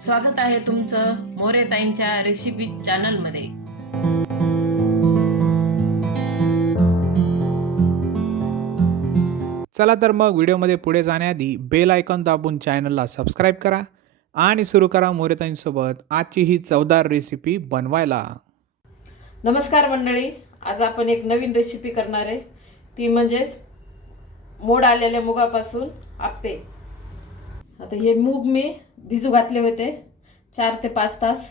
स्वागत आहे तुमचं मोरेताईंच्या रेसिपी चॅनलमध्ये चला तर मग व्हिडिओमध्ये पुढे जाण्याआधी बेल आयकॉन दाबून चॅनलला सबस्क्राईब करा आणि सुरू करा मोरेताईंसोबत आजची ही चवदार रेसिपी बनवायला. नमस्कार मंडळी आज आपण एक नवीन रेसिपी करणार आहे. ती म्हणजेच मोड आलेल्या मुगापासून आप्पे. आता हे मूग मी भिजू घातले होते. चार ते पाच तास.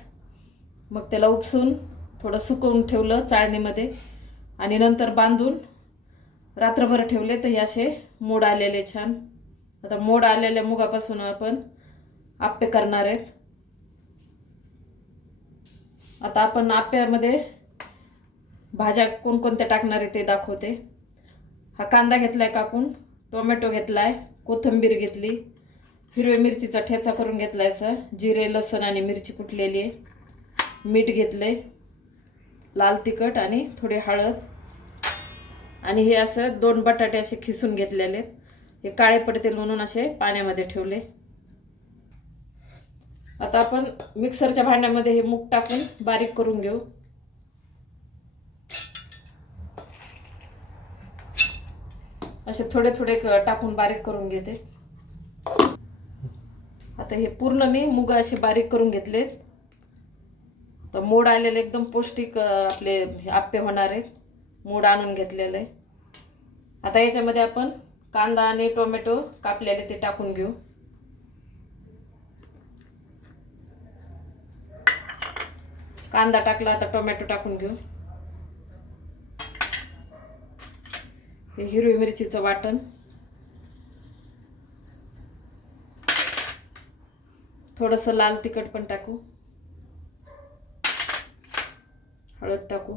मग त्याला उपसून थोडं सुकवून ठेवलं चाळणीमध्ये. आणि नंतर बांधून रात्रभर ठेवले तर हे असे मोड आलेले छान. आता मोड आलेल्या मुगापासून आपण आप्पे करणार आहेत. आता आपण आप्यामध्ये भाज्या कोणकोणत्या टाकणार आहे ते दाखवते. हा कांदा घेतला आहे कापून टोमॅटो घेतला आहे कोथिंबीर घेतली. हिरव्या मिरचीचा ठेचा करून घेतलाय सर जिरे लसण आणि मिरची कुटलेली आहे? मीठ घेतले लाल तिखट आणि थोडी हळद. आणि हे असं दोन बटाटे असे खिसून घेतलेले आहेत. हे काळे पडतील म्हणून असे पाण्यामध्ये ठेवले. आता आपण मिक्सरच्या भांड्यामध्ये हे मूग टाकून बारीक करून घेऊ. असे थोडे थोडे क- टाकून बारीक करून घेते. आता हे पूर्ण मी मुग असे बारीक करून घेतले. तर मोड आलेले एकदम पौष्टिक आपले हे आप्पे होणार आहेत. मोड आणून घेतलेलं. आहे आता याच्यामध्ये आपण कांदा आणि टोमॅटो कापलेले ते टाकून घेऊ. कांदा टाकला आता टोमॅटो टाकून घेऊ. हे हिरवी मिरचीचं वाटण. थोडंसं लाल तिखट पण टाकू. हळद टाकू.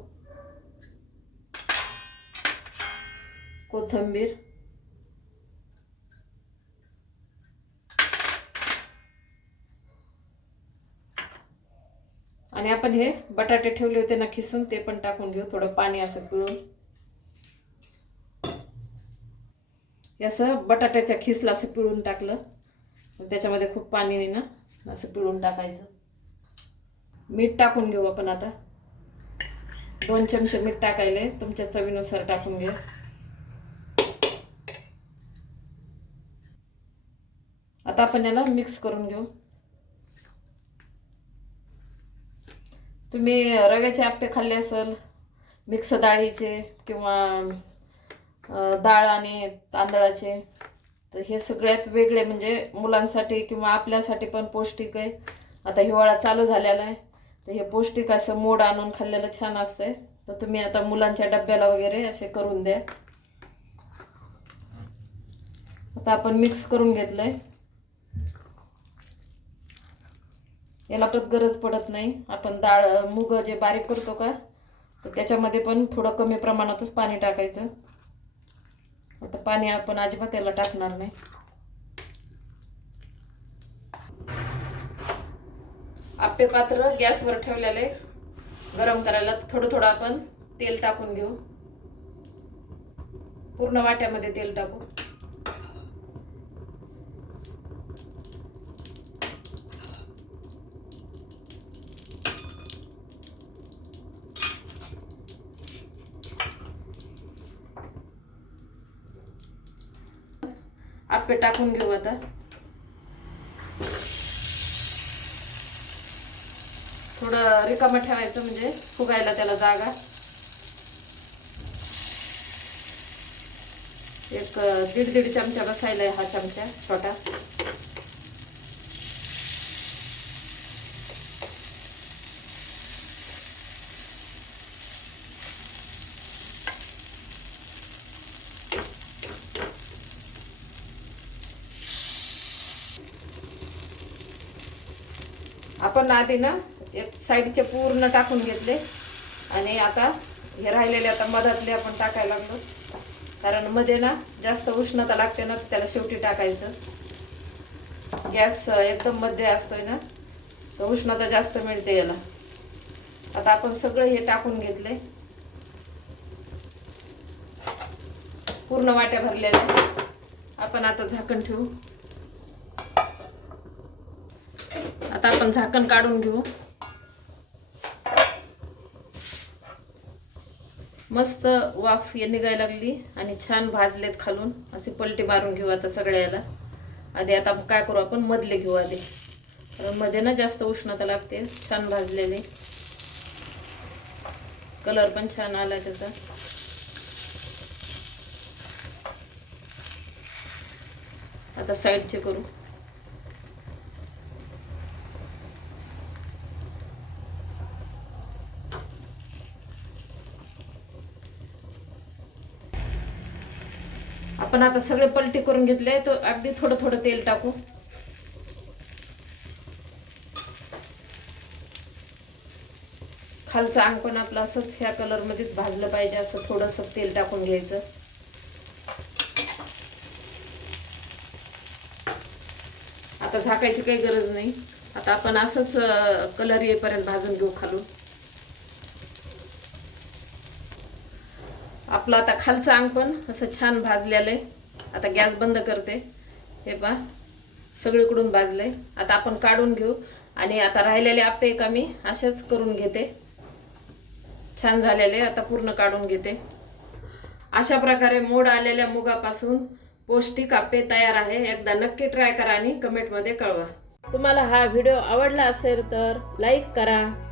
कोथिंबीर. आणि आपण हे बटाटे ठेवले होते ना खिसून ते पण टाकून घेऊ. थोडं पाणी असं पिळून. हे असं बटाट्याच्या खिसला असं पिळून टाकलं. त्याच्यामध्ये खूप पाणी आहे ना. असं पिळून टाकायचं. मीठ टाकून घेऊ आपण आता. दोन चमचे मीठ टाकायले तुमच्या चवीनुसार टाकून घ्या आता आपण याला मिक्स करून घेऊ. तुम्ही रव्याचे आप्पे खाल्ले असेल मिक्स डाळीचे किंवा डाळ आणि तांदळाचे तर हे सगळ्यात वेगळे म्हणजे मुलांसाठी किंवा आपल्यासाठी पण पौष्टिक आहे. आता हिवाळा चालू झालेला आहे. तर हे पौष्टिक असं मोड आणून खाल्लेलं छान असतंय. तर तुम्ही आता मुलांच्या डब्याला वगैरे असे करून द्या. आता आपण मिक्स करून घेतलंय. याला पण गरज पडत नाही. आपण डाळ मूग जे बारीक करतो का तर त्याच्यामध्ये पण थोडं कमी प्रमाणातच पाणी टाकायचं. पाणी आपण अजिबात याला टाकणार नाही. आप्पे पात्र गॅसवर ठेवलेले. गरम करायला थोडं थोडं आपण तेल टाकून घेऊ. पूर्ण वाट्यामध्ये तेल टाकू. आपे टाकून घेऊ आता. थोडं रिकामं ठेवायचं म्हणजे फुगायला त्याला जागा. एक दीड दीड चमचा बसायला हा चमचा छोटा. आपण आधी ना एक साईडचे पूर्ण टाकून घेतले. आणि आता हे राहिलेले आता मधातले आपण टाकायला लागलो. कारण मध्ये ना जास्त उष्णता लागते ना त्याला शेवटी टाकायचं. गॅस एकदम मध्ये असतोय ना तर उष्णता जास्त मिळते याला. आता आपण सगळं हे टाकून घेतले पूर्ण वाट्या भरलेल्या. आपण आता झाकण ठेवू. आता आपण झाकण काढून घेऊ. मस्त वाफ ये निघायला लागली आणि छान भाजलेत खालून. असे पलटी मारून घेऊ आता सगळ्याला. आधी आता काय करू आपण? मधले घेऊ आधी. कारण मध्ये ना जास्त उष्णता लागते. छान भाजलेले. कलर पण छान आला त्याचा. आता साईडचे करू. आपण आता सगळे पलटी करून घेतले तर अगदी थोडं थोडं तेल टाकू. खालचं अंग पण आपलं असंच ह्या कलरमध्येच भाजलं पाहिजे असं थोडंसं तेल टाकून घ्यायचं. आता झाकायची काही गरज नाही. आता आपण असंच कलर येईपर्यंत भाजून घेऊ खालून. आपलं आता खालचं अंग पण असं छान भाजलेलं आहे. आता गॅस बंद करते. हे पा सगळीकडून भाजलंय. आता आपण काढून घेऊ. आणि आता राहिलेले आपे का मी असेच करून घेते. छान झालेले आता पूर्ण काढून घेते. अशा प्रकारे मोड आलेल्या मुगापासून पौष्टिक आप्पे तयार आहे. एकदा नक्की ट्राय करा आणि कमेंटमध्ये कळवा. तुम्हाला हा व्हिडिओ आवडला असेल तर लाईक करा.